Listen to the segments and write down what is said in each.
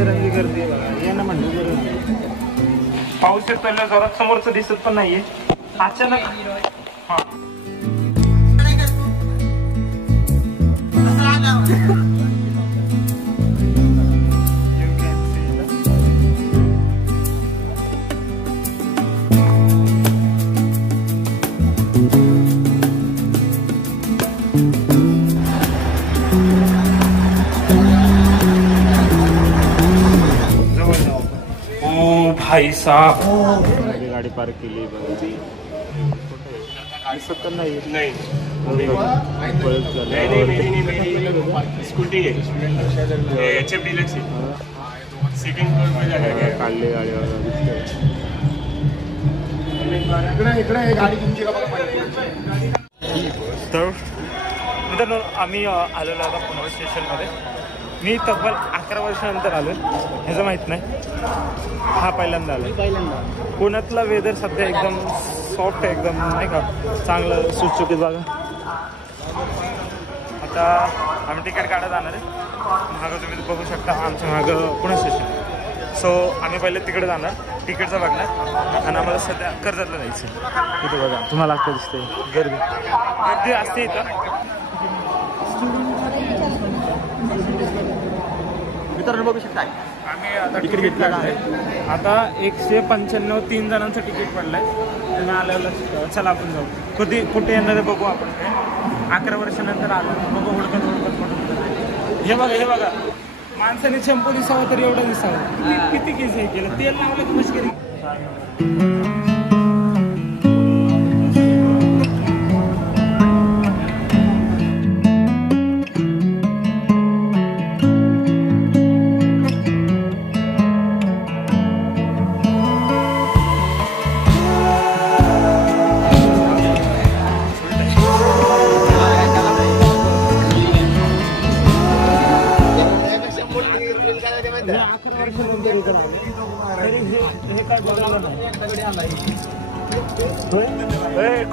रंगी गर्दी आहे बघा, यांना म्हणलं पाऊस येतोय जोरात, समोरचं दिसत पण नाहीये अचानक. हा भाई साहब गाडी पार्क केली दिसत तर नाही. स्कूटी आहे HF डिलक्स सेकंड फ्लोर मध्ये काढले गाडी तर मित्रांनो आम्ही आलेलो आता पुणे स्टेशनमध्ये. मी तब्बल 11 वर्षानंतर आलो, ह्याचं माहीत नाही, हा पहिल्यांदा आलो. पुण्यातला वेदर सध्या एकदम सॉफ्ट आहे, एकदम नाही का चांगलं सुटसुटीत बघा. आता आम्ही तिकीट काढत जाणार आहे. मागं तुम्ही बघू शकता आमच्या मागं पुणे स्टेशन. सो आम्ही पहिले तिकडे जाणार, तिकीटचं बघणार आणि आम्हाला सध्या कर्जतला जायचं. इथे बघा तुम्हाला आता दिसते गर्दी असते इथं. मित्रांनो बघू शकता आम्ही आता तिकीट घेतलेलं आहे. आता 195 3 जणांचं तिकीट पडलंय. तुम्ही आल्याला चला आपण जाऊ. कुठे येणार आहे बघू आपण. 11 वर्षानंतर आलो बघू. हुडकत हे बघा माणसाने शॅम्पू दिसावं तरी एवढं दिसावं. किती केस हे केलं, तेल लावलं की मुश्किल.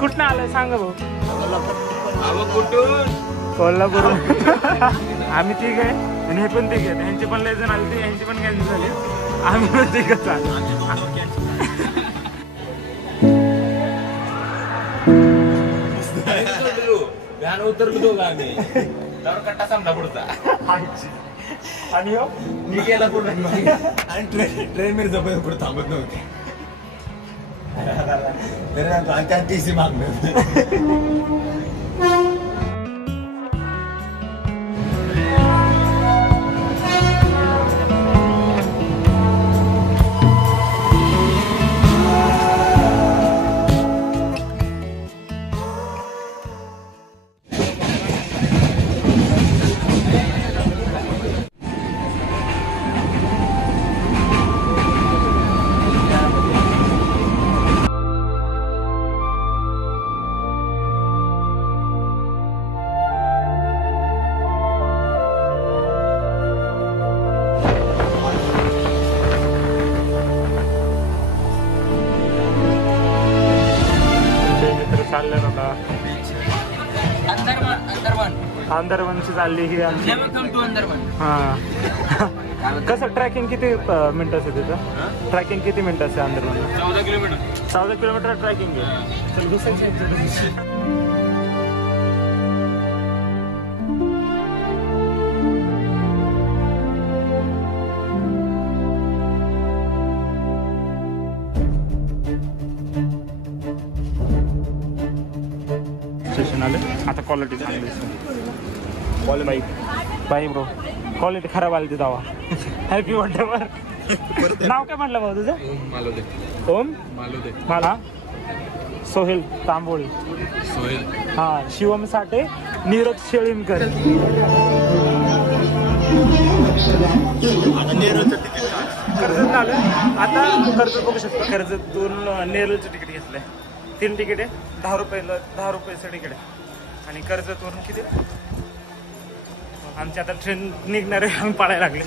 कुठनं आलाय सांगा भाऊ. कोल्हापूर. आम्ही ठीक आहे आणि हे पण ठीक आहे. ह्यांची पण लय जण आली, ह्यांची पण कॅन्सल झाली. आम्ही पण ठीकच आलो. उतरलो दोघं आम्ही त्यावर कट्टा समजा पुढचा आणि मी गेला पूर्ण आणि ट्रेन मिरजापर्यंत पुढे थांबत नव्हते. त्या TC मागणं. अंदरवनची चालली ही आमची. हां कसं ट्रॅकिंग किती मिनिटाचं आहे तिथं? ट्रॅकिंग किती मिनिटाचं आहे अंदरवन? 14 किलोमीटर ट्रॅकिंग आहे. चल दुसऱ्या स्टेशन आले. आता क्वालिटी चांगली दिसते. बाई ब्रो क्वालिटी खराब आली ती दावा. Happy whatever. नाव काय म्हटलं भाऊ तुझं? ओम मला सोहेल तांबोळी. हा शिवम साठे, नीरज शेळीमकर. कर्जत आलं आता. कर्जत बघू शकतो. कर्जतून नेरळचं तिकीट घेतलंय. 3 तिकीट आहे. 10 रुपयाचं तिकीट आहे. आणि कर्जतवरून किती आमची आता ट्रेन निघणार आहे. आम्ही पळायला लागले.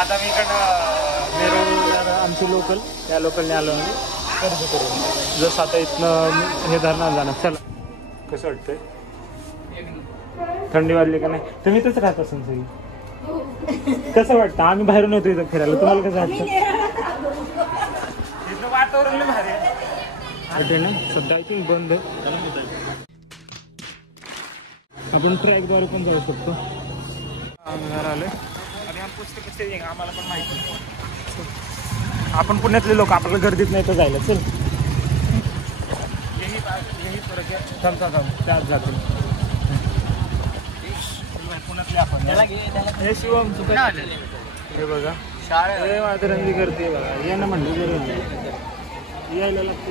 आता मी इकडं नेरूळ आमची लोकल त्या लोकलने आलो आम्ही कर्ज करून जसं आता इथनं हे धरणार जाणार. चला कसं वाटतंय? थंडी वाजली का नाही? तुम्ही तसं राहत असेल सगळी. कसं वाटतं? आम्ही बाहेरून येतो इथं फिरायला, तुम्हाला कसं वाटतं? इथलं वातावरण लय भारी आहे ना. सध्या आय थिंक बंद आहे. आपण ट्रॅकद्वारे पण जाऊ शकतो. आम्ही घर आलोय आणि आम्ही पुस्तक कसे आम्हाला पण माहिती नाही. आपण पुण्यातले लोक, आपल्याला गर्दीत नाही तर जायला. चल यही फरक आहे. त्याच जातील पुण्यातले आपण. हे शिवम हे बघा हे माथेरानची गर्दी आहे बघा. यांना म्हणलं जर यायला लागते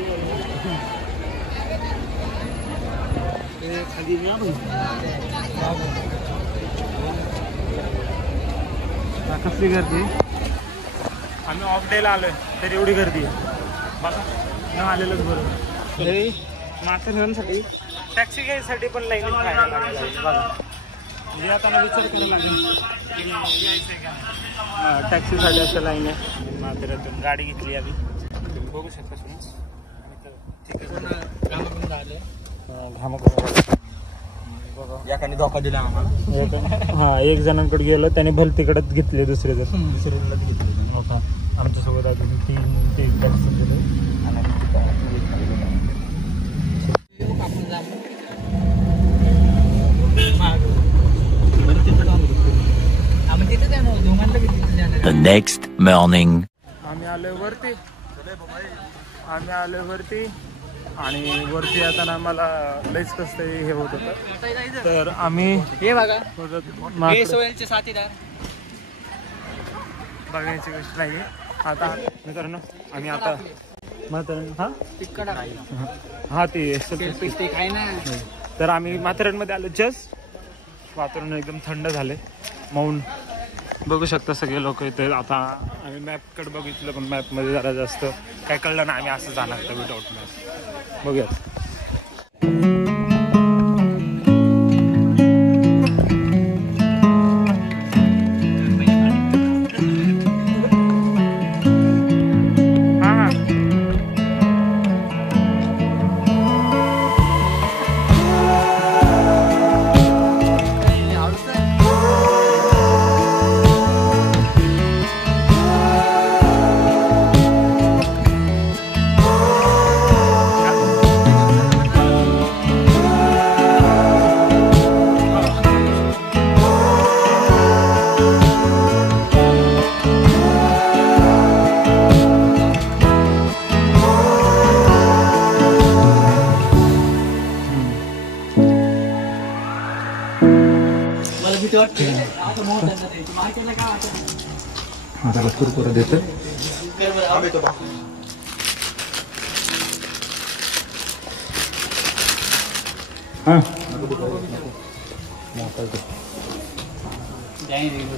खाली कसली गर्दी. आम्ही ऑफ डेला आलोय तरी एवढी गर्दी आहे बघा. न आलेलंच बरोबर. हे माथेरानसाठी टॅक्सी घ्यायसाठी पण लाईन बघा. येताना विचार करायला लागेल की यायचं का नाही. टॅक्सीसाठी असं लाईन आहे. माथेरानतून गाडी घेतली आम्ही, बघू शकता याकाने धोका दिला आम्हाला. हा एक जणांकडे गेलो त्याने भल तिकडच घेतले, दुसरे घेतले होता. आमच्यासोबत अजून तीन The next morning. आम्ही आलोय वरती आणि वरती येताना मला लईच कसं तरी हे होत होतं. तर आम्ही हे बघा मात्र सोयलचे साथीदार बघायची गोष्ट नाही. आता मित्रांनो आम्ही आता माथेरान हा ते पिस्टिक आहे ना. तर आम्ही माथेरानमध्ये आलो. जस्ट वातावरण एकदम थंड झाले. मौन बघू शकता सगळे लोक इथे. आता आम्ही मॅपकडे बघितलं पण मॅपमध्ये जरा जास्त काय कळलं ना. आम्ही असं जाणार तर विदाउट मॅप. बघूयात. आता कुरकुरा देतो.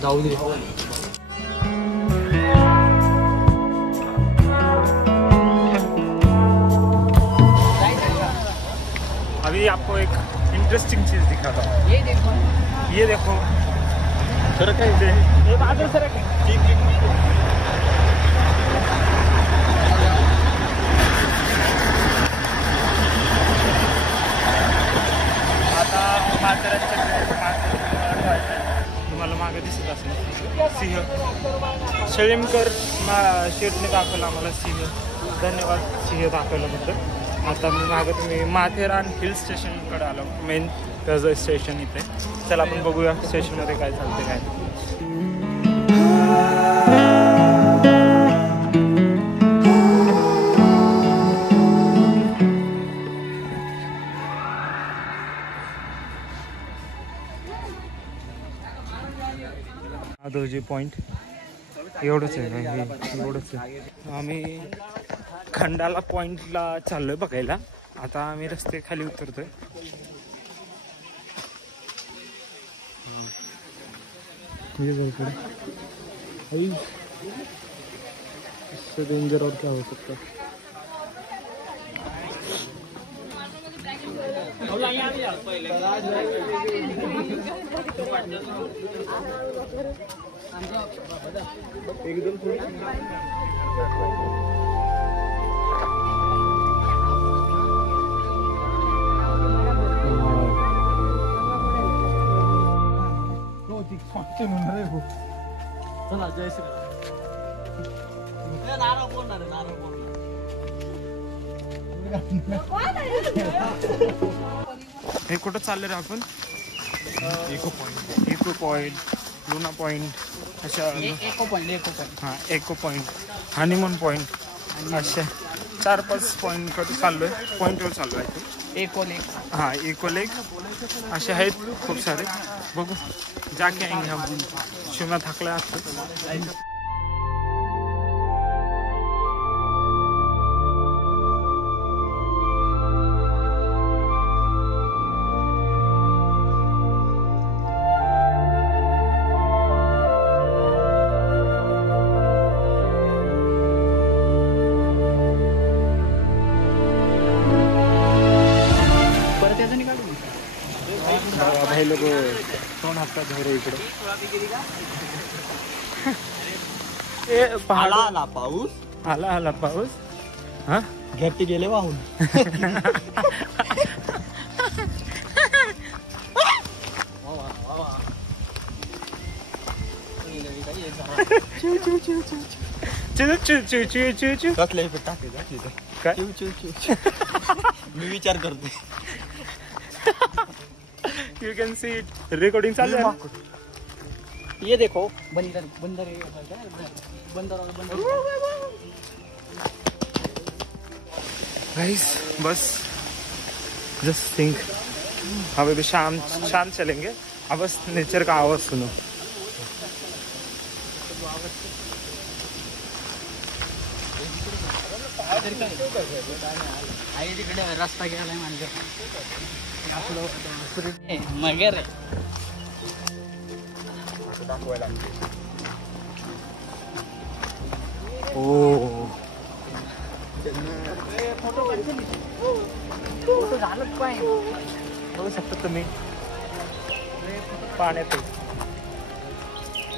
जाऊ दे. अभी आपको एक इंटरेस्टिंग चीज दिखाता हूँ. ये देखो सड़क है. ये बादल सड़क है. आता तुम्हाला मागे दिसत असेल सिंह. शेळीमकर शेटने दाखवलं आम्हाला सिंह. धन्यवाद सिंह दाखवल्याबद्दल. आता मी मागं तुम्ही माथेरान हिल स्टेशनकडे आलो. मेन त्याचं स्टेशन इथे. चला आपण बघूया स्टेशनमध्ये काय चालते काय. आदोजी पॉइंट एवढंच आहे. हे एवढंच आहे. आम्ही खंडाला पॉइंटला चाललोय बघायला. आता आम्ही रस्ते खाली उतरतोय. इससे डेंजर और क्या हो सकता है. चला जय श्रीराम. नारळ बोलणार आहे, नारळ बोलणार. हे कुठं चालले रे आपण? इको पॉइंट, लुना पॉइंट, अशा एको पॉइंट. हां इको पॉइंट, हनीमून पॉइंट, अशा 4-5 पॉईंटकडे चाललो आहे. पॉईंटवर चाललो आहे. एको लेक. हां इको लेक असे आहेत खूप सारे. बघू जाके आएंगे हम. शिमला थकला असतो. भाई लोग कोण असतात घर इकडे. आला पाऊस. आला पाऊस. हा घरती गेले वाहून. कसले टाके काय मी विचार करते. You can see it. Recording चालू आहे. ये देखो बंदर. गाइस बस जस्ट थिंक अब अभी शाम चलेंगे. अब बस नेचर का आवाज सुनो. आई तिकडे रस्ता गेलाय म्हणजे आपलं मगर आहे. ओ फोटो झालंच पाहिजे. बघू शकता तुम्ही पाण्यात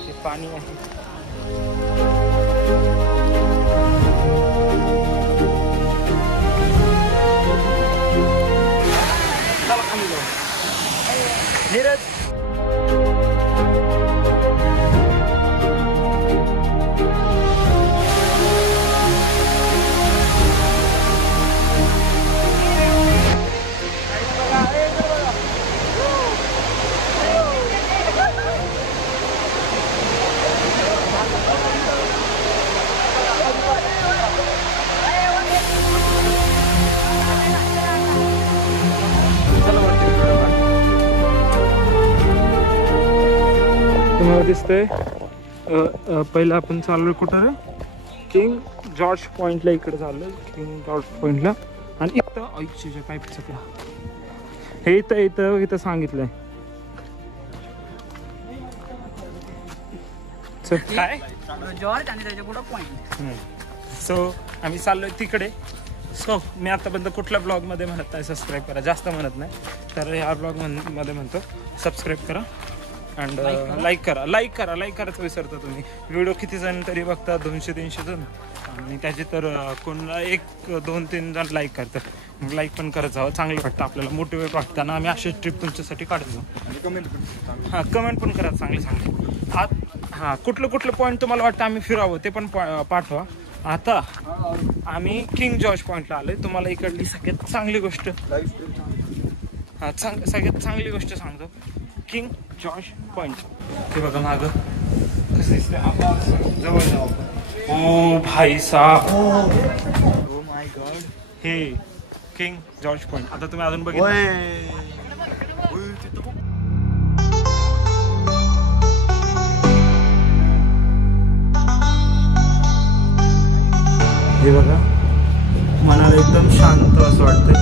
हे पाणी आहे. नीरज तुम्हाला दिसतंय. पहिलं आपण चाललो कुठं रे? किंग जॉर्ज पॉइंटला. इकडे चाललो किंग जॉर्ज पॉइंटला. आणि इथं ऐकशीच्या पाईप सगळा हे इथं सांगितलंय. काय जॉर्ज आणि त्याच्या पुढं पॉइंट. सो आम्ही चाललोय तिकडे. सो मी आतापर्यंत कुठल्या ब्लॉगमध्ये म्हणत नाही सबस्क्राईब करा. जास्त म्हणत नाही तर ह्या ब्लॉगमध्ये म्हणतो सबस्क्राईब करा अँड लाईक करायचं विसरता तुम्ही. व्हिडिओ किती जण तरी बघतात? 200-300 जण. आणि त्याचे तर कोणाला 1-2-3 जण लाईक करतात. मग लाईक पण करत जावं. चांगलं वाटतं आपल्याला. मोटिवेट वाटतं ना. आम्ही अशीच ट्रिप तुमच्यासाठी काढतो. हां कमेंट पण करा चांगले. हां कुठलं पॉईंट तुम्हाला वाटतं आम्ही फिरावं ते पण पाठवा. आता आम्ही किंग जॉर्ज पॉईंटला आलोय. तुम्हाला इकडली सगळ्यात चांगली गोष्ट सगळ्यात चांगली गोष्ट सांगतो. King George point. ते बघा मागं कसं दिसतंय. आपण जवळ जाऊ. ओ भाई साहब. Oh my god. हे किंग जॉर्ज पॉइंट. आता तुम्ही अजून बघितलं. हे बघा मनाला एकदम शांत असं वाटतंय.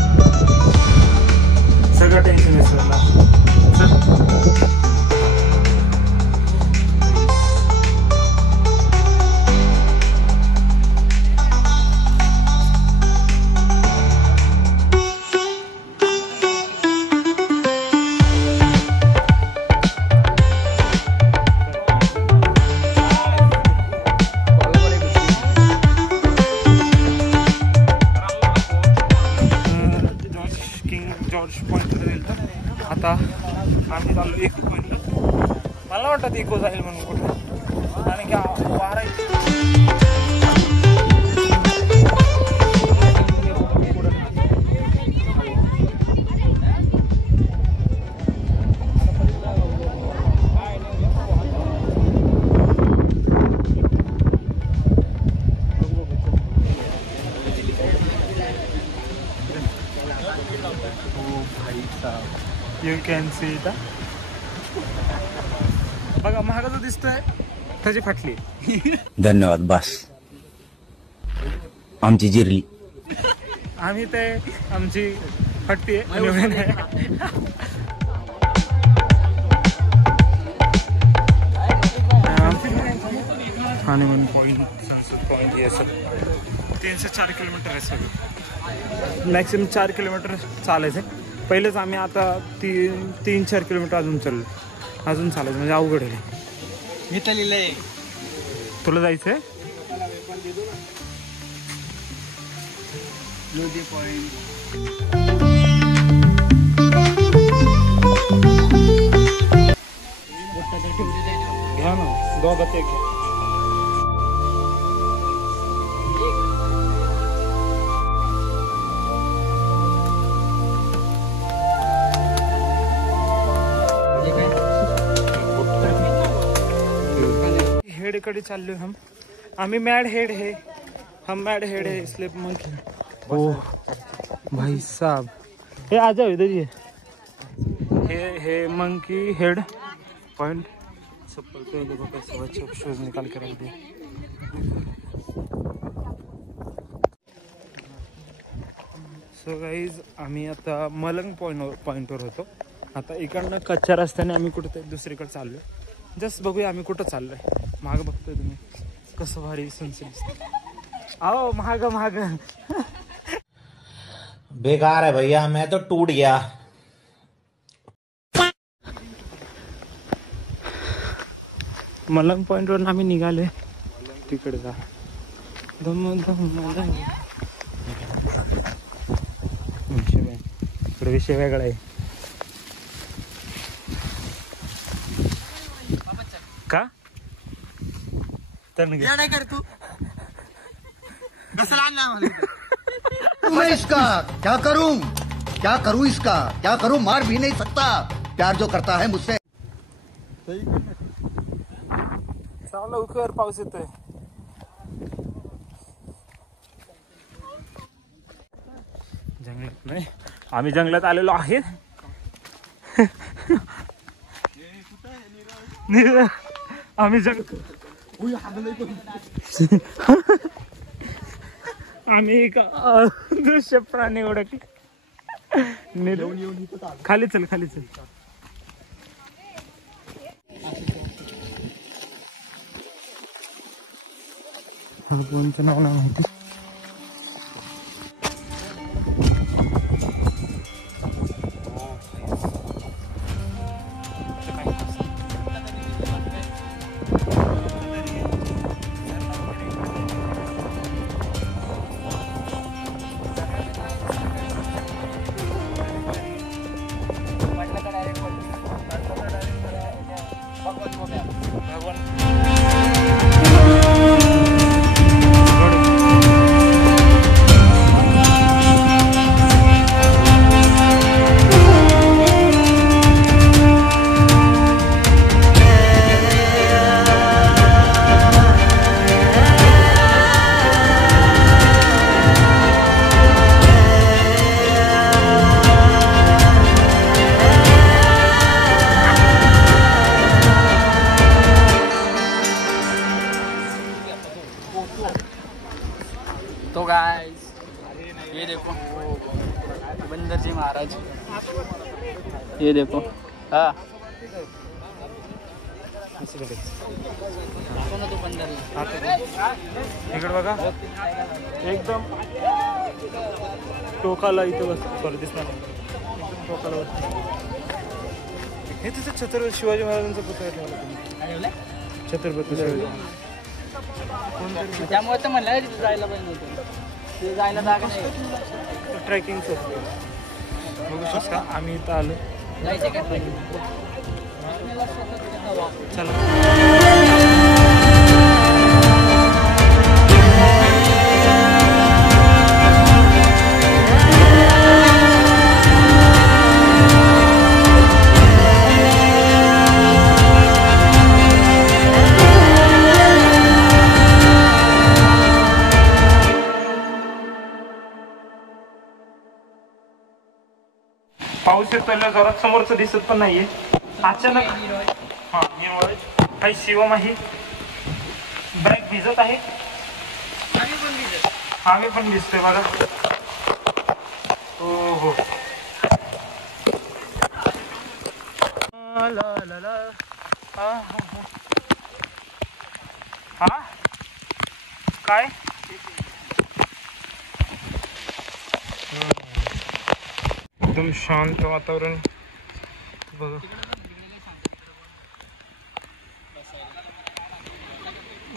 सगळं टेन्शन विसरलं. आता आम्ही चाललो इको पॉईंटला. मला वाटतं इको जाईल म्हणून कुठे, कारण की वारा यू कॅन सी इट. बघा महाग जो दिसतोय त्याची फाटली. धन्यवाद. बस आमची जिरली. आम्ही ते आमची फट्टी आहे. हनीमून पॉईंट, सनसेट पॉईंट हे सगळं 3 से 4 किलोमीटर आहे सगळं. मॅक्सिमम 4 किलोमीटर चालायचं आहे. पहिलेच आम्ही आता 3-4 किलोमीटर अजून चाललो. अजून चालायचं म्हणजे अवघड आहे. मी तर लिहिलंय तुला जायचं आहे? लोधी पॉईंट. घ्या ना दोघात एक घ्या. हेड कडे चाललोय हम. आम्ही मॅड हेड है, हम मॅड हेड है इसलिए मंकी. ओह भाई साहब, हे आ जाओ इधर. हे मंकी हेड पॉइंट. चप्पल पे देखो कैसे बच्चे शूज निकाल के रख दिए. सो गाईज आम्ही आता मलंग पॉईंटवर होतो. आता इकडनं कच्च्या रस्त्याने आम्ही कुठेतरी दुसरीकडे चाललोय. जस्ट बघूया आम्ही कुठं चाललोय. महाग बघतोय तुम्ही कसं भारी सनसेट दिसतं. आओ महाग महाग. बेकार है भैया, मैं तो टूट गया. मलंग पॉईंटवरून आम्ही निघालोय तिकडे जा. धम धम धम. इकडे विषय वेगळा आहे का? तर काय कर तू कसं लागला मला. मैं इसका क्या करूं इसका क्या करूं, मार भी नहीं सकता, प्यार जो करता है मुझसे. चाल लवकर, पाऊस येतोय. जंगलात नाही, आम्ही जंगलात आलेलो आहे. आम्ही आम्ही एक दृश्य प्राणी ओळखले. खाली चल खाली चल. कोणतं नाव नाही माहिती. तो गाइस ये देखो बंदर जी महाराज, ये देखो. हाँ तो बंदर इकडे बघा एकदम टोकाला इथं बस. सॉरी दिसणार एकदम टोकाला बस. हे तिथं छत्रपती शिवाजी महाराजांचं पुतळा ठेवला तुम्ही. छत्रपती शिवाजी त्यामुळे तर म्हणलं तिथे जायला पाहिजे नव्हतं. ते जायला जागा नाही. ट्रेकिंगचं बघू शकता. आम्ही इथं आलो जायचं का ट्रेन? चला. पाऊस येतोय जोरात, समोरचं दिसत पण नाहीये. अचानक हा नीरज, काही शिवम आहे, ब्रेक भिजत आहे, आम्ही पण दिसतोय बघा. हो हो. ला ला ला. हा काय एकदम शांत वातावरण बघा.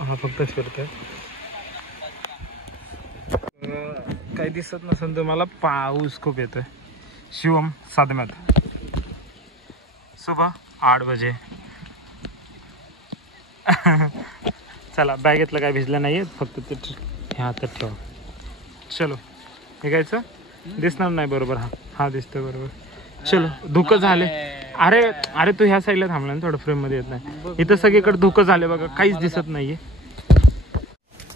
हा फक्त फिरतोय. काही दिसत नसेल तर मला पाऊस खूप येतोय. शिवम साधम्यात सुबह 8 बजे. चला बॅगेतलं काय भिजलं नाहीये, फक्त ते ह्या हातात ठेवा. चलो निघायचं. दिसणार नाही बरोबर. हा दिसतोय बरोबर. चलो धुकं झाले. अरे अरे तू ह्या साईडला थांबला ना, थोडं फ्रेम मध्ये येत नाही. इथं सगळीकडे धुकं झाले बघा, काहीच दिसत नाहीये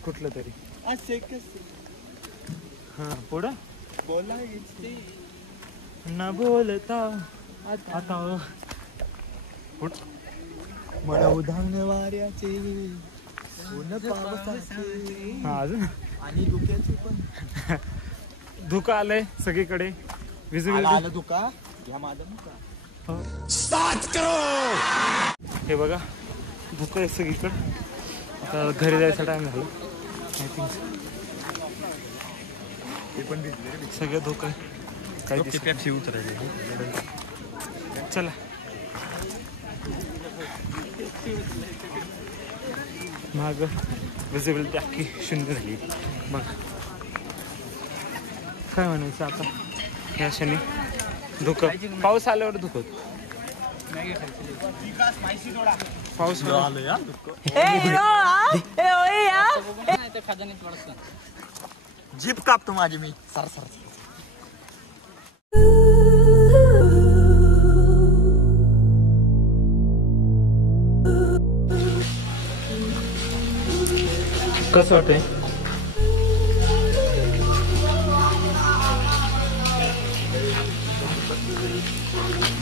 कुठलं तरी. हा पुढं न बोलता आता मला उधाण वाऱ्याचे हा अजून आणि धुक्याचे पण धुकं आलंय सगळीकडे. विजिबिलिटी धुका घ्या माझा मुका. हे बघा धुकं आहे सगळीकडे. आता घरी जायचा टाइम झाला. आय थिंक ते पण भिजले सगळं धुकं आहे. काही दिसत उतरायचे. चला माग विजिबिलिटी अख्खी शून्य झाली. बघ काय म्हणायचं आता ह्या क्षणी धुकं. पाऊस आल्यावर धुकं. पाऊस खजानीत वाढतं. जीप कापतो माझी मी. सर सर कसं वाटतंय?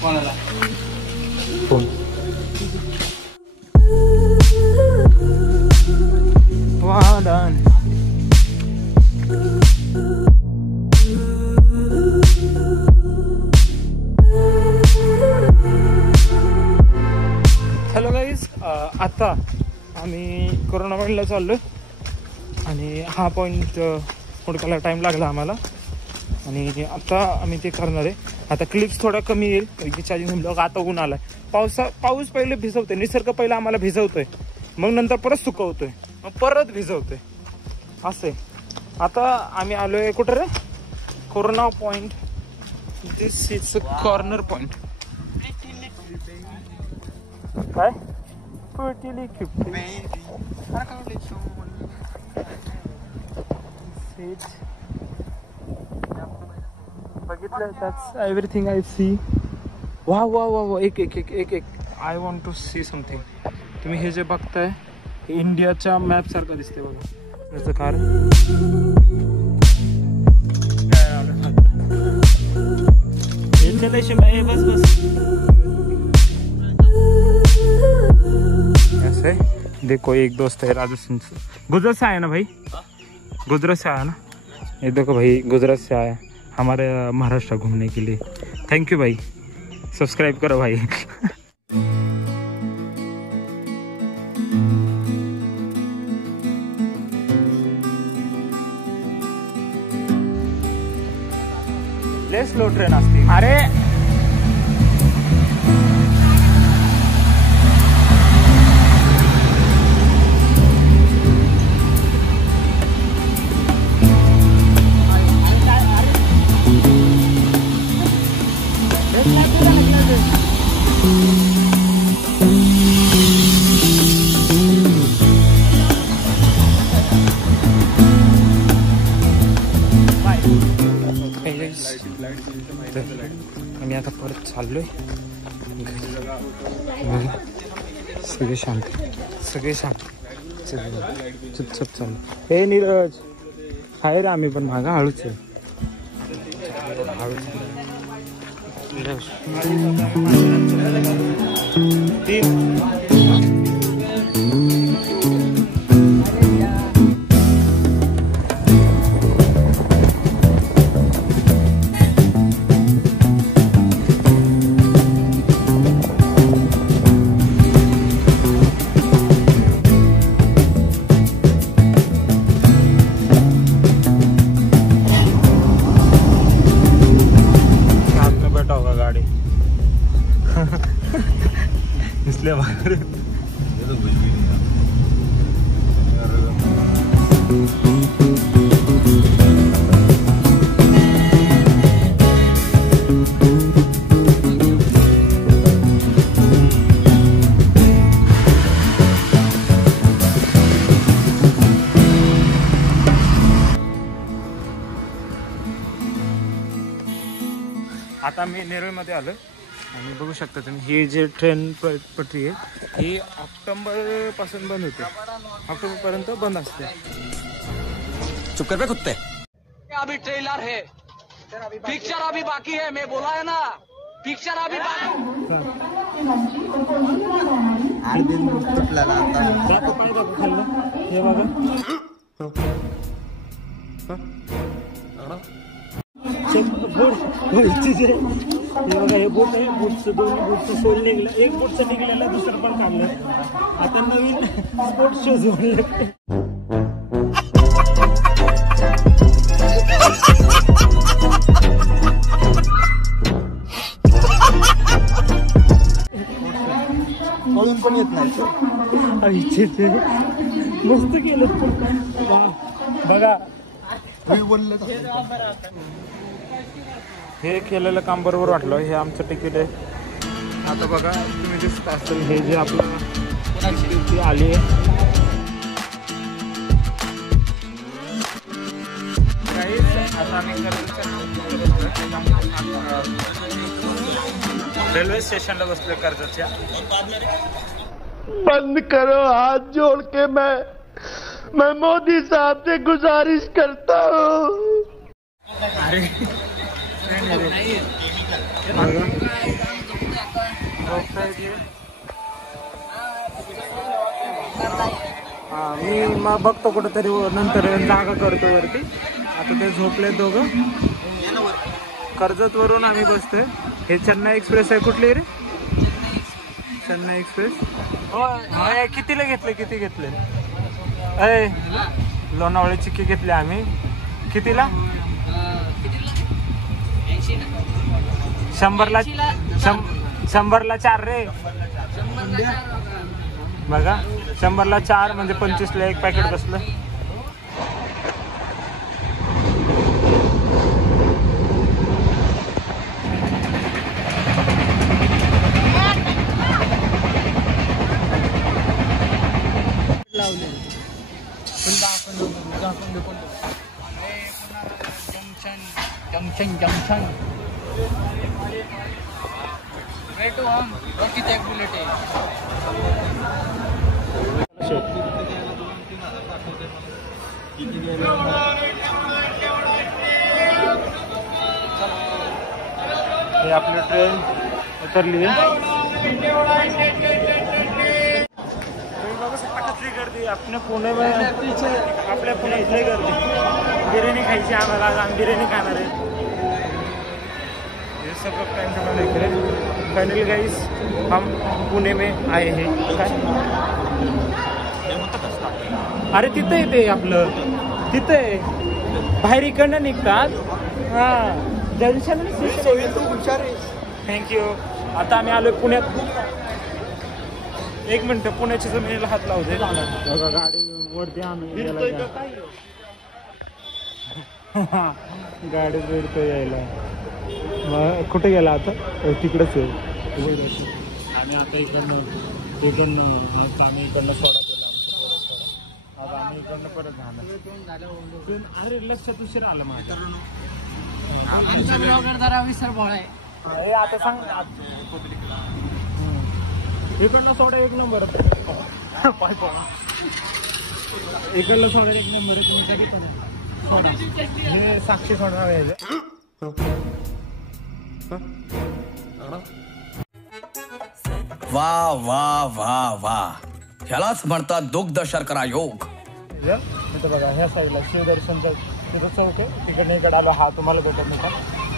कोणाला? वादन हॅलो गाईज, आता आम्ही कोरोना पॉईंटला चाललो आणि हा पॉईंट हुडकायला टाईम लागला आम्हाला. आणि आता आम्ही ते करणार आहे. आता क्लिप्स थोडा कमी येईल चार्जिंग ब्लॉग. आता ऊन आलाय. पाऊस पहिले भिजवतोय, निसर्ग पहिला आम्हाला भिजवतोय, मग नंतर परत सुकवतोय, मग परत भिजवतोय असे. आता आम्ही आलोय कुठं रे? Corona point. This is corner point. काय बघितलं. That's everything I see. वा वा वा वा. एक एक एक एक एक I want to see something. तुम्ही हे जे बघताय इंडियाच्या मॅप सारखं दिसते बघा. याचं कारण बस बस ऐसे देखो. एक दोस्त है राजस्थान से, गुजरात से आया ना भाई? गुजरात से आया ना? ये देखो भाई गुजरात से आया हमारे महाराष्ट्र घूमने के लिए. थैंक यू भाई, सब्सक्राइब करो भाई. ले स्लो ट्रेन असते. अरे guys. आम्ही आता परत चाललोय. सगळे शांत, सगळे शांत, चुपचाप चालू. हे नीरज आहे रे, आम्ही पण मागा हळूच आहे. इसलिए आता मी नेरळमध्ये आलो आणि बघू शकता तुम्ही ही जे ट्रेन पटरी आहे ही ऑक्टोबर पासून बंद होते, ऑक्टोबर पर्यंत बंद असते. चुप कर बे कुत्ते. अभी ट्रेलर है, पिक्चर अभी बाकी है. मैं बोला है ना, पिक्चर अभी बाकी. हे बघा हे बोट आहे, बोटचं दोन्ही बोटचं सोल निघलं, एक बोटचं निघलेलं दुसरं पण काढलं. आता नवीन स्पोर्ट शूज म्हणलं. कळून पण येत नाही. मस्त केलं बघा. हे केलेलं काम बरोबर वाटलं. हे आमचं तिकीट आहे. आता बघा तुम्ही दिसत असेल हे जे आपलं आली आहे आता आम्ही रेल्वे स्टेशनला बसलोय कर्जतच्या. बंद करो हाथ जोड़ के मैं मोदी साहब से गुजारिश करता हूँ. मी मग बघतो कुठेतरी नंतर जागा करतो वरती. आता ते झोपले दोघं. कर्जत वरून आम्ही बसतोय. हे चेन्नई एक्सप्रेस आहे. कुठली रे? चेन्नई एक्सप्रेस. होय. कितीला घेतले? किती घेतले? लोणावळे चिक्की घेतली आम्ही. कितीला? 100ला 4 रे. बघा 100ला 4 म्हणजे 25ला एक पॅकेट बसलं. जंक्शन भेटू हम. किती एक बुलेट आहे. हे आपली ट्रेन उतरली आहे. किती गर्दी आपल्या पुण्यामध्ये. आपल्या पुण्यात इथली गर्दी. बिर्याणी खायची आम्हाला. आम्ही बिर्याणी खाणार आहे. हे सगळं टाइम इकडे. फायनली गाइस हम पुणे में आए हैं. काय अरे तिथं येते आपलं. तिथं आहे बाहेर इकडनं निघतात. हां जंक्शन. थँक्यू. आता आम्ही आलोय पुण्यात. एक मिनिट पुण्याच्या जमिनीला हात लावते. बघा गाडी वरती आम्ही गाडी वेळतो यायला. कुठे गेला आता? तिकडंच आहे. आणि आता इकडनं आम्ही इकडनं सोडा केला. आता आम्ही इकडनं परत जाणार. अरे लक्षात उशीर आलं माझ्या. हे आता सांग इकडनं सोडा एक नंबर इकडलं सोडा एक नंबर आहे. तुम्ही कधी पण सोडा हे साक्षी सोडा वाह वाह वाह वाह ह्यालाच म्हणतात दुग्ध शर्करा योग. तिथं बघा ह्या साईडला शिवदर्शनचं तिथं चौक आहे. तिकडे इकडे आलो हा तुम्हाला भेटत नव्हता.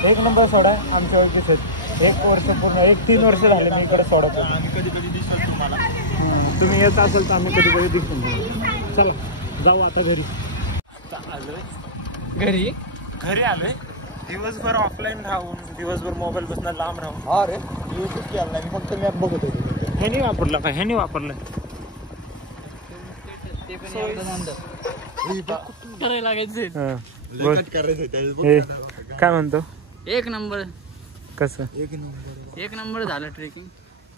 एक नंबर सोडा आहे आमच्या ओळखीचे. 1 वर्ष पूर्ण 3 वर्ष झाले मी इकडे सोडत होतो. आम्ही कधी कधी दिसतो तुम्हाला. तुम्ही येत असेल तर आम्ही कधी कधी दिसून तुम्हाला. चला जाऊ आता घरी. घरी घरी आलोय. दिवसभर ऑफलाईन राहून दिवसभर मोबाईल बसणार लांब राहून. हा रे युट्यूब केला नाही फक्त मॅप बघत होतो. ह्यानी वापरलं का? ह्यानी वापरलं ते पण करायला लागायचं. करायचं हे काय म्हणतो? एक नंबर कसं एक नंबर झालं ट्रेकिंग.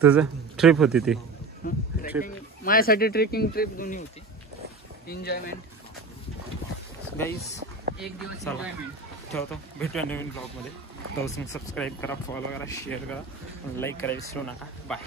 तुझं ट्रिप होती ती? माझ्यासाठी ट्रेकिंग ट्रिप दोन्ही होती. एन्जॉयमेंट गाईस एक दिवस चला. एन्जॉयमेंट. ठेवतो. भेटूया नवीन ब्लॉगमध्ये. तोपर्यंत सबस्क्राईब करा, फॉलो करा, शेअर करा, लाईक करा विसरू नका. बाय.